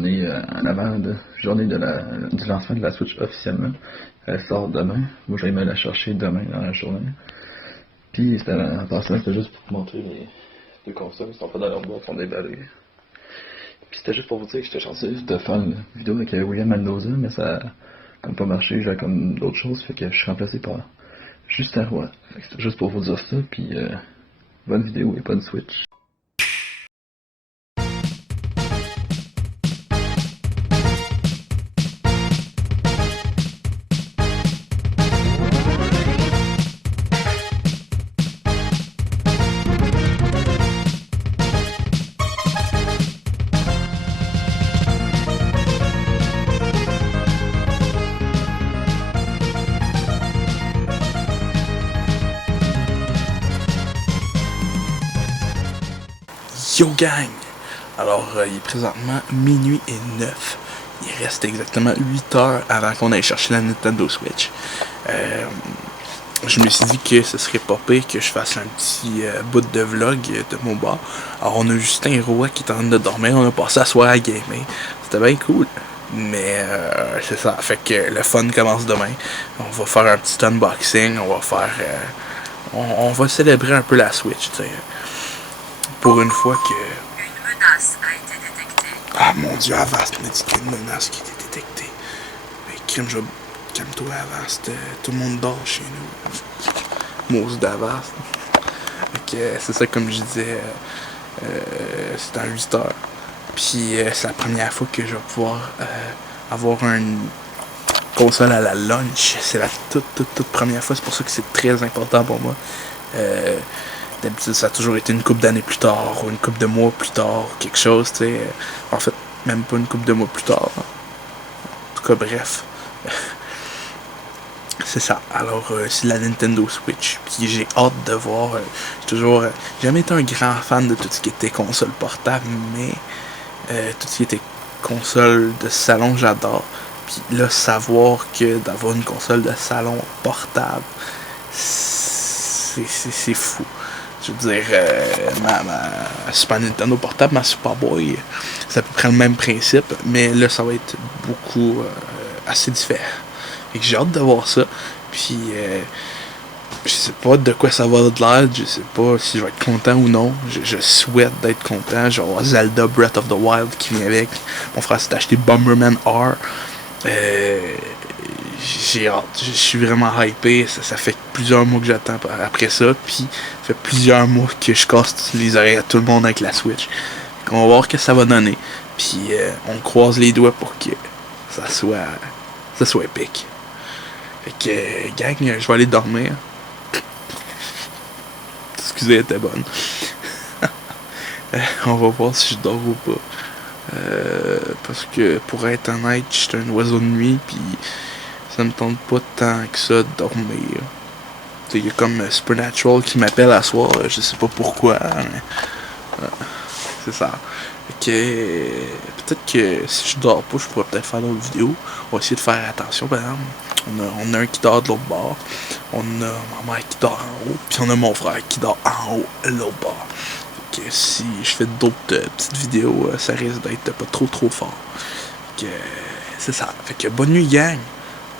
On est en avant de journée du lancement de la Switch officiellement. Elle sort demain. Moi, j'allais la chercher demain dans la journée. Puis, en passant, c'était juste pour vous montrer les deux consoles. Ils sont pas dans leur boîte, ils sont déballés. Puis, c'était juste pour vous dire que j'étais chanceux de faire une vidéo avec William Mendoza, mais ça a comme pas marché. J'avais comme d'autres choses, fait que je suis remplacé par Justin Roy. C'était juste pour vous dire ça, puis bonne vidéo et bonne Switch. Yo gang! Alors, il est présentement minuit et 9. Il reste exactement 8 heures avant qu'on aille chercher la Nintendo Switch. Je me suis dit que ce serait pas pire que je fasse un petit bout de vlog de mon bar. Alors, on a Justin Roy qui est en train de dormir. On a passé la soirée à gamer. C'était bien cool. Mais c'est ça. Fait que le fun commence demain. On va faire un petit unboxing. On va faire... on va célébrer un peu la Switch, tu sais. Pour une fois que... Une menace a été détectée. Ah mon dieu, Avast m'a dit qu'il y a une menace qui a été détectée. Mais calme-toi Avast, tout le monde dort chez nous. Mousse d'Avast. Ok, c'est ça comme je disais, c'est en 8 heures. Puis c'est la première fois que je vais pouvoir avoir une console à la lunch. C'est la toute première fois, c'est pour ça que c'est très important pour moi. D'habitude, ça a toujours été une couple d'années plus tard, ou une couple de mois plus tard, quelque chose, tu sais. En fait, même pas une couple de mois plus tard. En tout cas, bref. C'est ça. Alors, c'est la Nintendo Switch. Puis j'ai hâte de voir. J'ai jamais été un grand fan de tout ce qui était console portable, mais tout ce qui était console de salon, j'adore. Puis là, savoir que d'avoir une console de salon portable, c'est fou. Je veux dire, ma Super Nintendo portable, ma Super Boy, c'est à peu près le même principe, mais là, ça va être beaucoup assez différent. Fait que j'ai hâte de voir ça. Puis, je sais pas de quoi ça va de l'air, je sais pas si je vais être content ou non. Je souhaite d'être content. Je vais avoir Zelda Breath of the Wild qui vient avec. Mon frère s'est acheté Bomberman R. J'ai hâte, je suis vraiment hypé, ça fait plusieurs mois que j'attends après ça, puis ça fait plusieurs mois que je casse les oreilles à tout le monde avec la Switch. On va voir ce que ça va donner, puis on croise les doigts pour que ça soit épique. Fait que, gang, je vais aller dormir. Excusez, elle était bonne. On va voir si je dors ou pas. Parce que, pour être honnête, je suis un oiseau de nuit, puis ça me tente pas tant que ça de dormir. Il y a comme Supernatural qui m'appelle à soir, je sais pas pourquoi, mais c'est ça. Peut-être que si je dors pas, je pourrais peut-être faire d'autres vidéos. On va essayer de faire attention, par exemple. On a un qui dort de l'autre bord, on a ma mère qui dort en haut, puis on a mon frère qui dort en haut, l'autre bord. Fait que si je fais d'autres petites vidéos, ça risque d'être pas trop fort. Fait que c'est ça. Fait que bonne nuit, gang.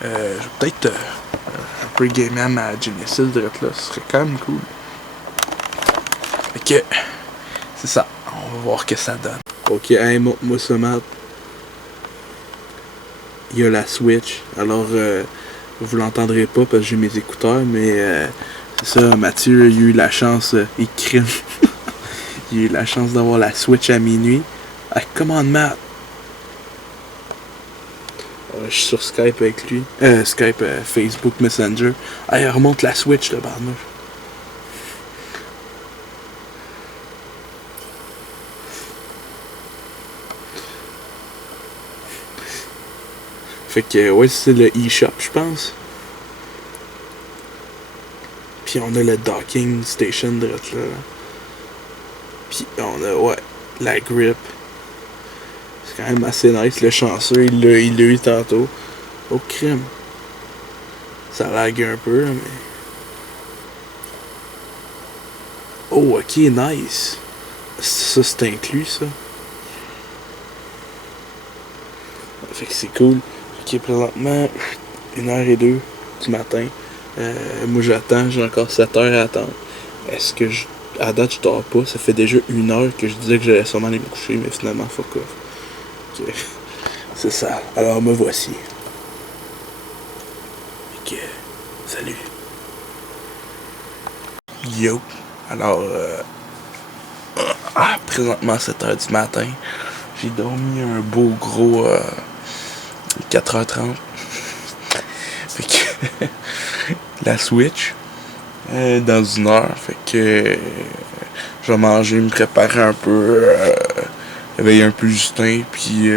Je vais peut-être un peu gamer à ma Genesis direct là, ce serait quand même cool. Fait que c'est ça, on va voir ce que ça donne. Ok, hey, moi ça Matt. Il y a la Switch, alors vous l'entendrez pas parce que j'ai mes écouteurs, mais c'est ça, Mathieu a eu la chance, il crime. Il a eu la chance d'avoir la Switch à minuit. Hey, come on Matt! Je suis sur Skype avec lui. Facebook Messenger. Hey, remonte la Switch, le barnouche. Fait que, ouais, c'est le eShop, je pense. Puis on a le docking station de là. Puis on a, ouais, la grip. C'est quand même assez nice, le chanceux, il l'a eu tantôt. Au crime. Ça lag un peu, mais... Oh, ok, nice. Ça, c'est inclus, ça. Fait que c'est cool. Fait que présentement, 1h02 du matin. Moi j'attends, j'ai encore 7 heures à attendre. Est-ce que à date je dors pas? Ça fait déjà 1 heure que je disais que j'allais sûrement aller me coucher, mais finalement fuck off. Ok. C'est ça. Alors me voici. Ok. Salut. Yo. Alors présentement 7h du matin. J'ai dormi un beau gros 4h30. Fait que la Switch dans 1 heure. Fait que je vais manger, me préparer un peu, réveiller un peu Justin, puis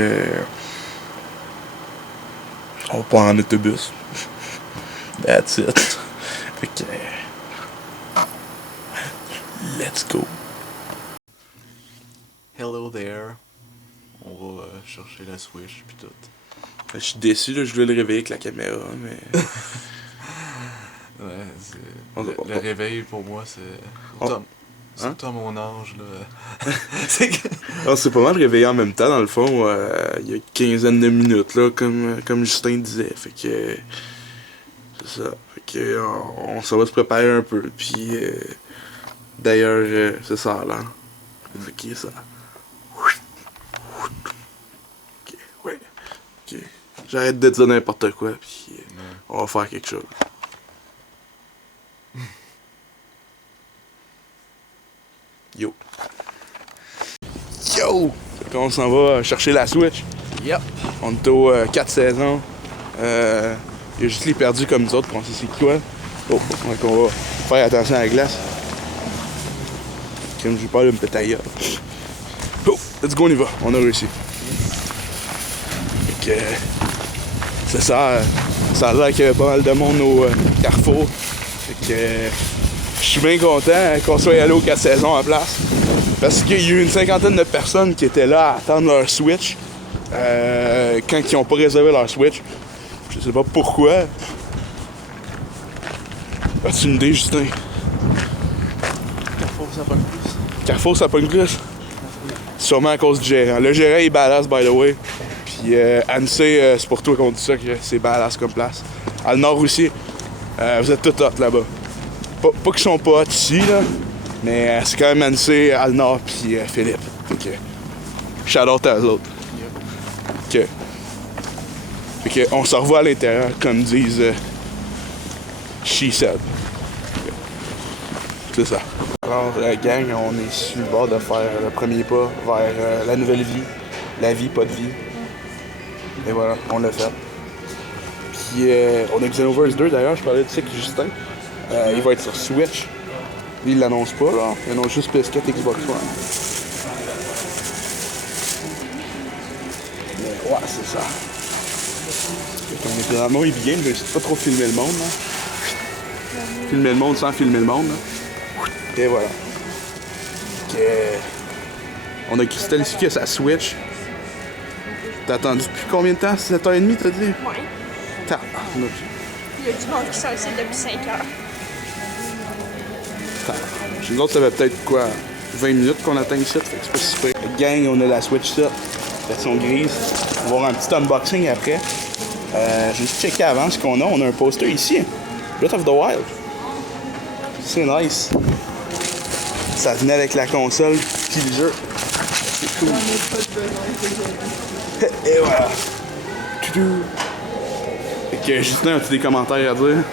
on part en autobus. That's it. Fait que let's go. Hello there. On va chercher la Switch pis tout. Je suis déçu, là, je voulais le réveiller avec la caméra, mais... Ouais, c'est... On- Le réveil pour moi, c'est... Surtout à mon âge, là. C'est que... Alors, c'est pas mal réveillé en même temps, dans le fond, il y a une quinzaine de minutes, là, comme Justin disait. Fait que... C'est ça. Fait que on s'en va se préparer un peu, puis... D'ailleurs, c'est ça, là. Fait que ça... Ok, ouais. Ok. J'arrête de dire n'importe quoi, puis on va faire quelque chose. Yo. Yo! Fait qu'on s'en va chercher la Switch. Yep. On est au 4 saisons. Il y a juste les perdus comme nous autres pour penser c'est quoi. Oh, donc on va faire attention à la glace. Comme j'ai peur de me péter la gueule. Oh, let's go, on y va. On a réussi. Fait que... c'est ça. Ça a l'air qu'il y avait pas mal de monde au Carrefour. Fait que... je suis bien content qu'on soit allé aux 4 saisons en place. Parce qu'il y a eu une cinquantaine de personnes qui étaient là à attendre leur Switch. Quand ils n'ont pas réservé leur Switch. Je sais pas pourquoi. As-tu une idée, Justin? Carrefour, ça pogne plus. Carrefour, ça pogne plus? Sûrement à cause du gérant. Le gérant est badass, by the way. Puis Annecy, c'est pour toi qu'on dit ça, que c'est badass comme place. À le nord aussi, vous êtes tout hot là-bas. Pas qu'ils sont pas hot ici, là, mais c'est quand même Annecy, à le nord, puis Philippe. Fait que, shout out à eux autres. Ok. Fait que, on se revoit à l'intérieur, comme disent she said. C'est ça. Alors, gang, on est sur le bord de faire le premier pas vers la nouvelle vie. La vie, pas de vie. Et voilà, on l'a fait. Puis, on a Xenoverse 2 d'ailleurs, je parlais de ça avec Justin. Il va être sur Switch. Lui, il l'annonce pas, là. Il annonce juste PS4 Xbox One. Mais ouais, c'est ça. Fait qu'on est vraiment Epic Games, je vais essayer de pas trop filmer le monde, là. Filmer le monde sans filmer le monde, là. Et voilà. On a Christelle ici qui a sa Switch. T'as attendu depuis combien de temps? 7h30, t'as dit? Ouais. T'as... Il y a du monde qui sont ici depuis 5 heures. Chez nous autres, ça fait peut-être quoi? 20 minutes qu'on attend ici, fait que c'est pas si super. Gang, on a la Switch ça, version grise. On va avoir un petit unboxing après. J'ai juste checké avant ce qu'on a. On a un poster ici. Breath of the Wild. C'est nice. Ça venait avec la console puis le jeu. C'est cool. Et voilà. Tudou. Fait que Justin, as-tu des commentaires à dire?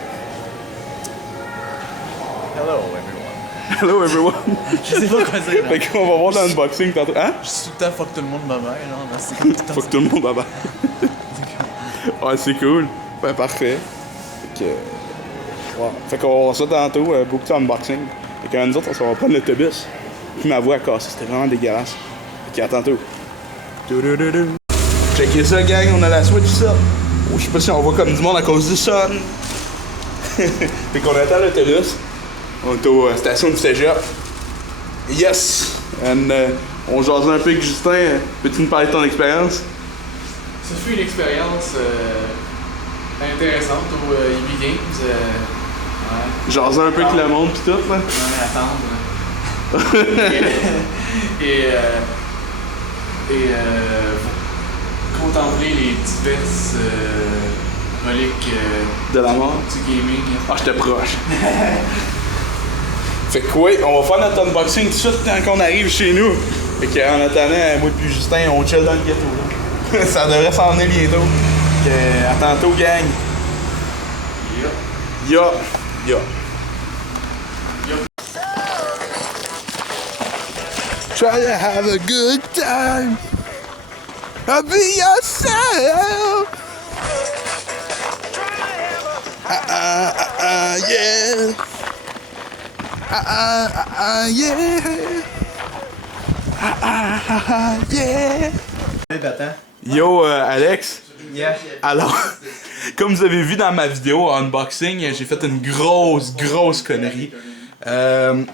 Hello, everyone. Hello everyone. Je sais pas quoi dire. Fait qu'on va voir l'unboxing tantôt. Hein? Je suis tout le temps fuck tout le monde, ma mère, genre. C'est comme tout le temps. Faut que tout le monde baba. Ouais, c'est cool. Ben, parfait. Fait que. Ouais. Fait qu'on va voir ça tantôt, beaucoup de unboxing. Fait que nous autres, on va prendre l'autobus. Puis ma voix a cassé, c'était vraiment dégueulasse. Fait qu'à tantôt. Checkez ça, gang, on a la Switch ça. Oh, je sais pas si on voit comme du monde à cause du sun. Fait qu'on attend l'autobus. On est aux stations du Cégep. Yes! And, on jase un peu avec Justin. Peux-tu nous parler de ton expérience? Ça fut une expérience intéressante au EB Games. Ouais, Jaser un peu avec le monde pis tout, là. ouais, attendre. et content rassembler les diverses reliques De la mort. du gaming. Ah, j'étais proche. Fait que ouais, on va faire notre unboxing tout de suite quand on arrive chez nous. Fait qu'en attendant, moi et Justin, on chill dans le ghetto. Là. Ça devrait s'en venir bientôt. Fait que, à tantôt, gang. Yo. Yo. Try to have a good time. Be yourself. Yeah. Yeah. Yeah. Yo, Alex. Yeah. Alors, comme vous avez vu dans ma vidéo unboxing, j'ai fait une grosse connerie.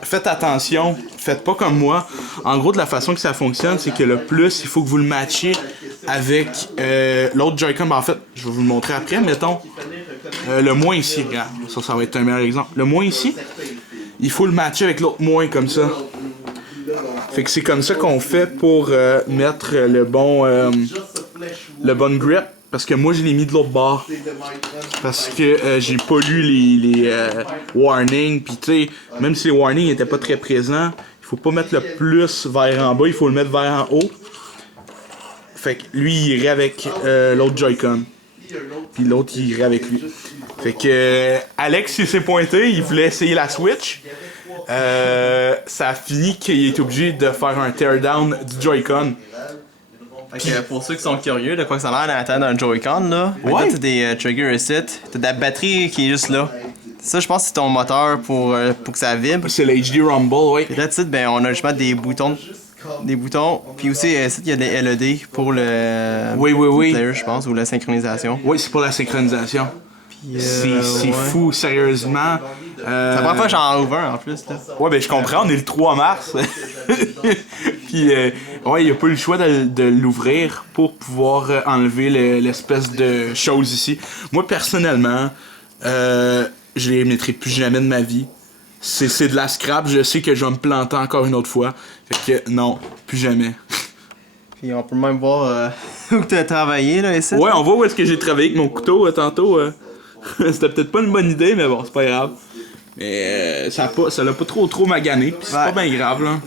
Faites attention, faites pas comme moi. En gros, de la façon que ça fonctionne, c'est que le plus, il faut que vous le matchiez avec l'autre Joy-Con. En fait, je vais vous le montrer après. Mettons, le moins ici, regarde. Ça va être un meilleur exemple. Le moins ici, il faut le matcher avec l'autre moins comme ça. Fait que c'est comme ça qu'on fait pour mettre le bon grip. Parce que moi je l'ai mis de l'autre bord. Parce que j'ai pas lu les warnings. Puis tu sais, même si les warnings étaient pas très présents, il faut pas mettre le plus vers en bas, il faut le mettre vers en haut. Fait que lui il irait avec l'autre Joy-Con. Puis l'autre il irait avec lui. Fait que Alex il s'est pointé, il voulait essayer la Switch. Ça a fini qu'il est obligé de faire un teardown du Joy-Con. Fait que pour ceux qui sont curieux de quoi que ça a l'air à l'intérieur d'un Joy-Con, là, Ouais. t'as des trigger reset, t'as de la batterie qui est juste là. Ça, je pense que c'est ton moteur pour que ça vibre. C'est le HD Rumble, ouais. Puis là, ben, on a justement des boutons. Puis aussi, ici, il y a des LED pour le Oui. player, je pense, ou la synchronisation. Oui, c'est pour la synchronisation. Puis, C'est ouais. fou, sérieusement. C'est la première fois que j'en ouvre un en plus. Là. Ouais, ben je comprends, on est le 3 mars. Puis, ouais, il n'y a pas eu le choix de l'ouvrir pour pouvoir enlever l'espèce de chose ici. Moi, personnellement, je les mettrai plus jamais de ma vie. C'est de la scrap, je sais que je vais me planter encore une autre fois. Fait que non, plus jamais. Puis on peut même voir où tu as travaillé là, ici. Ouais, on voit où est-ce que j'ai travaillé avec mon couteau tantôt. C'était peut-être pas une bonne idée, mais bon, c'est pas grave. Mais ça l'a pas trop magané, pis c'est Ouais. pas bien grave là.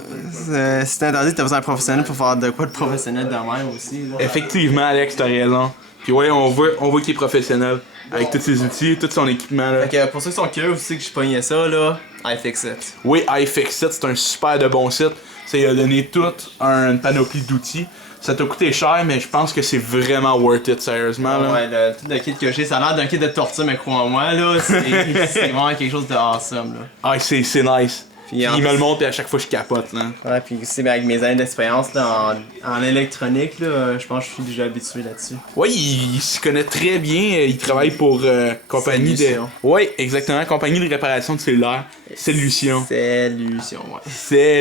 Si t'es interdit, t'as besoin d'un professionnel pour faire de quoi de professionnel de même aussi. Là. Effectivement, Alex, t'as raison. Puis ouais, on voit qu'il est professionnel. Avec tous ses outils, tout son équipement là. Fait que pour ceux qui sont curieux aussi que je pognais ça là, iFixit. Oui, iFixit, c'est un super de bon site. Il a donné toute une panoplie d'outils. Ça t'a coûté cher, mais je pense que c'est vraiment worth it, sérieusement. Là. Ouais, tout le kit que j'ai, ça a l'air d'un kit de tortue, mais crois-moi, là, c'est vraiment quelque chose de awesome, là. Ah, c'est nice. Puis Il me le montre et à chaque fois je capote. Là. Ouais, puis aussi, ben, avec mes années d'expérience là, en électronique, là, je pense que je suis déjà habitué là-dessus. Oui, il se connaît très bien. Il travaille pour compagnie Solution. Oui, exactement. Compagnie de réparation de cellulaire. Solution. Solution, ouais.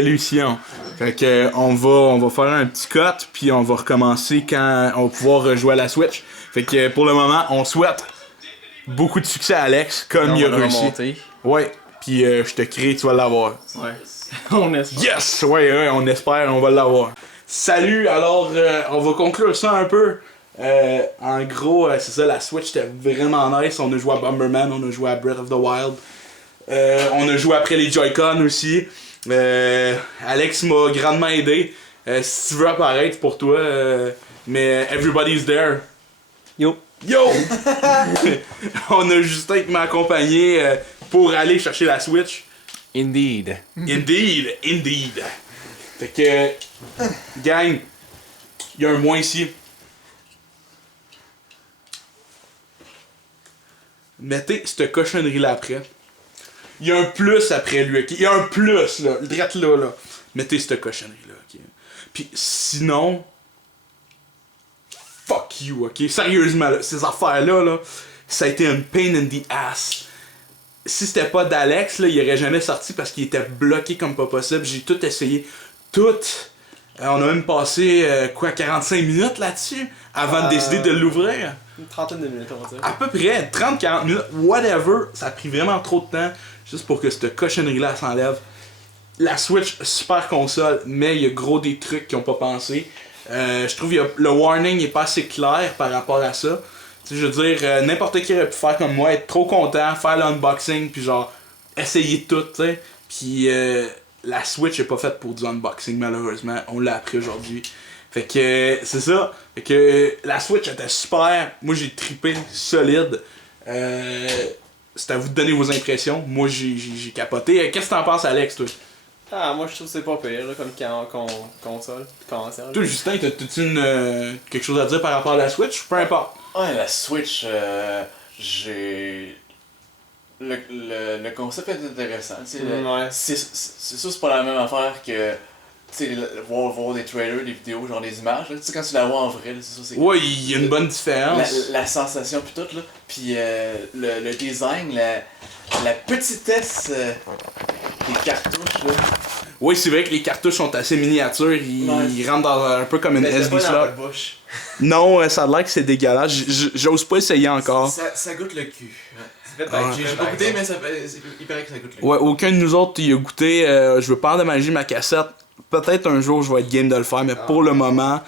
Solution. Fait que on va faire un petit cut puis on va recommencer quand on va pouvoir rejouer à la Switch. Fait que pour le moment, on souhaite beaucoup de succès à Alex comme il a réussi. Remonter. Ouais. Puis je te crée, tu vas l'avoir. Ouais. On espère. Yes! Ouais, on espère, on va l'avoir. Salut, alors on va conclure ça un peu. En gros, c'est ça, la Switch était vraiment nice. On a joué à Bomberman, on a joué à Breath of the Wild. On a joué après les Joy-Con aussi. Alex m'a grandement aidé. Si tu veux apparaître pour toi, mais everybody's there. Yo. Yo! On a Justin qui m'a accompagné pour aller chercher la Switch. Indeed. Indeed. Fait que, gang, il y a un moins ici. Mettez cette cochonnerie-là après. Il y a un plus après lui, ok? Il y a un plus, là, direct là. Mettez cette cochonnerie-là, ok? Puis sinon, fuck you, ok? Sérieusement, là, ces affaires-là, là, ça a été une pain in the ass. Si c'était pas d'Alex, là, il aurait jamais sorti parce qu'il était bloqué comme pas possible. J'ai tout essayé. Tout. On a même passé, 45 minutes là-dessus avant de décider de l'ouvrir. Une trentaine de minutes, on va dire. À peu près 30-40 minutes, whatever. Ça a pris vraiment trop de temps juste pour que cette cochonnerie-là s'enlève. La Switch, super console, mais il y a gros des trucs qu'ils ont pas pensé. Je trouve que le warning est pas assez clair par rapport à ça. Tu sais, je veux dire, n'importe qui aurait pu faire comme moi, être trop content, faire l'unboxing, puis genre, essayer tout, tu sais. Puis la Switch est pas faite pour du unboxing, malheureusement. On l'a appris aujourd'hui. Fait que c'est ça. Fait que la Switch était super. Moi, j'ai trippé solide. C'est à vous de donner vos impressions. Moi, j'ai capoté. Qu'est-ce que t'en penses, Alex, toi? Ah, moi je trouve que c'est pas pire là, comme console. Toi, Justin, t'as-tu quelque chose à dire par rapport à la Switch? Peu importe. Ouais, la Switch, j'ai. Le concept est intéressant. Tu sais, Ouais. c'est sûr, c'est pas la même affaire que. Tu sais, voir des trailers, des vidéos, genre des images. Là. Tu sais, quand tu la vois en vrai, là, c'est ça. C'est Ouais, il y a une bonne différence. la sensation, puis tout, là. Puis le design, la petitesse des cartouches, là. Oui, c'est vrai que les cartouches sont assez miniatures. Ils rentrent dans un peu comme une Mais c'est SD pas dans slot. votre bouche. Non, ça a l'air que c'est dégueulasse. J'ose pas essayer encore. Ça goûte le cul. Ouais. Ah. J'ai pas goûté, mais il paraît que ça goûte le cul. Ouais, aucun de nous autres y a goûté. Je veux pas endommager ma cassette. Peut-être un jour je vais être game de le faire, mais pour le moment,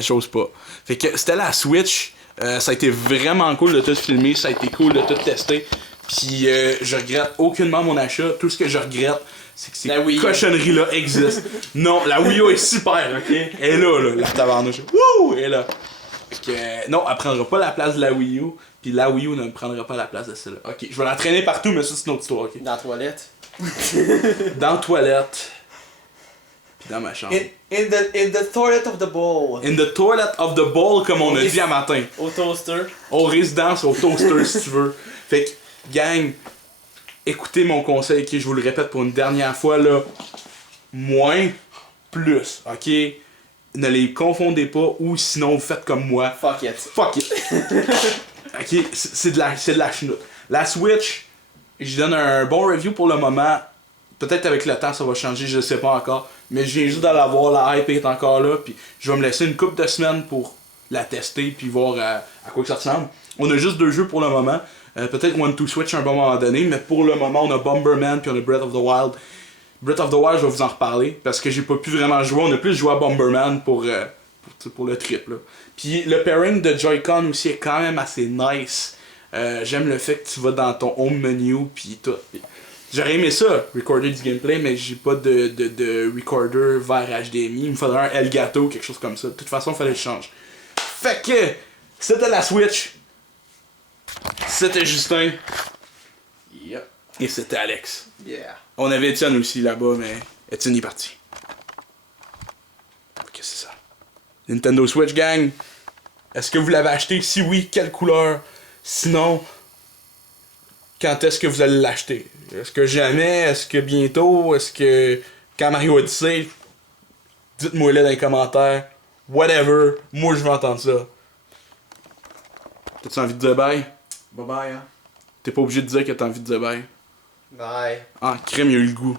j'ose pas. Fait que c'était la Switch. Ça a été vraiment cool de tout filmer. Ça a été cool de tout tester. Puis je regrette aucunement mon achat. Tout ce que je regrette, c'est que ces cochonneries-là existent. Non, la Wii U est super, ok? Elle est là, la tabarnouche. Wouh! Elle est là. Fait que, non, elle prendra pas la place de la Wii U. Puis la Wii U ne prendra pas la place de celle-là. Ok, je vais l'entraîner partout, mais ça c'est une autre histoire, ok? Dans la toilette. Dans la toilette. Puis dans ma chambre. In the toilet of the bowl. In the toilet of the bowl, comme on a dit à matin. Au toaster. Au résidence, au toaster si tu veux. Fait que, gang, écoutez mon conseil, ok? Je vous le répète pour une dernière fois, là. Moins, plus, ok? Ne les confondez pas, ou sinon vous faites comme moi. Fuck it. Fuck it. Ok, c'est de la chenoute. La Switch, je donne un bon review pour le moment. Peut-être avec le temps ça va changer, je sais pas encore. Mais je viens juste de l'avoir, la hype est encore là. Puis je vais me laisser une couple de semaines pour la tester puis voir à quoi que ça ressemble. On a juste 2 jeux pour le moment. Peut-être One to Switch à un bon moment donné. Mais pour le moment, on a Bomberman puis on a Breath of the Wild. Breath of the Wild, je vais vous en reparler. Parce que j'ai pas pu vraiment jouer. On a plus joué à Bomberman pour le trip. Là. Puis le pairing de Joy-Con aussi est quand même assez nice. J'aime le fait que tu vas dans ton home menu puis tout. J'aurais aimé ça, recorder du gameplay, mais j'ai pas de recorder vers HDMI. Il me faudrait un Elgato, quelque chose comme ça. De toute façon, il fallait que je change. Fait que, c'était la Switch. C'était Justin. Yep. Et c'était Alex. Yeah. On avait Étienne aussi là-bas, mais Étienne est parti. Ok, c'est ça. Nintendo Switch, gang. Est-ce que vous l'avez acheté? Si oui, quelle couleur? Sinon, quand est-ce que vous allez l'acheter? Est-ce que jamais? Est-ce que bientôt? Est-ce que quand Mario Odyssey? Dites-moi-le dans les commentaires. Whatever. Moi, je veux entendre ça. T'as-tu envie de dire bye? Bye bye, hein. T'es pas obligé de dire que t'as envie de dire bye. Bye. Ah, crème, il a eu le goût.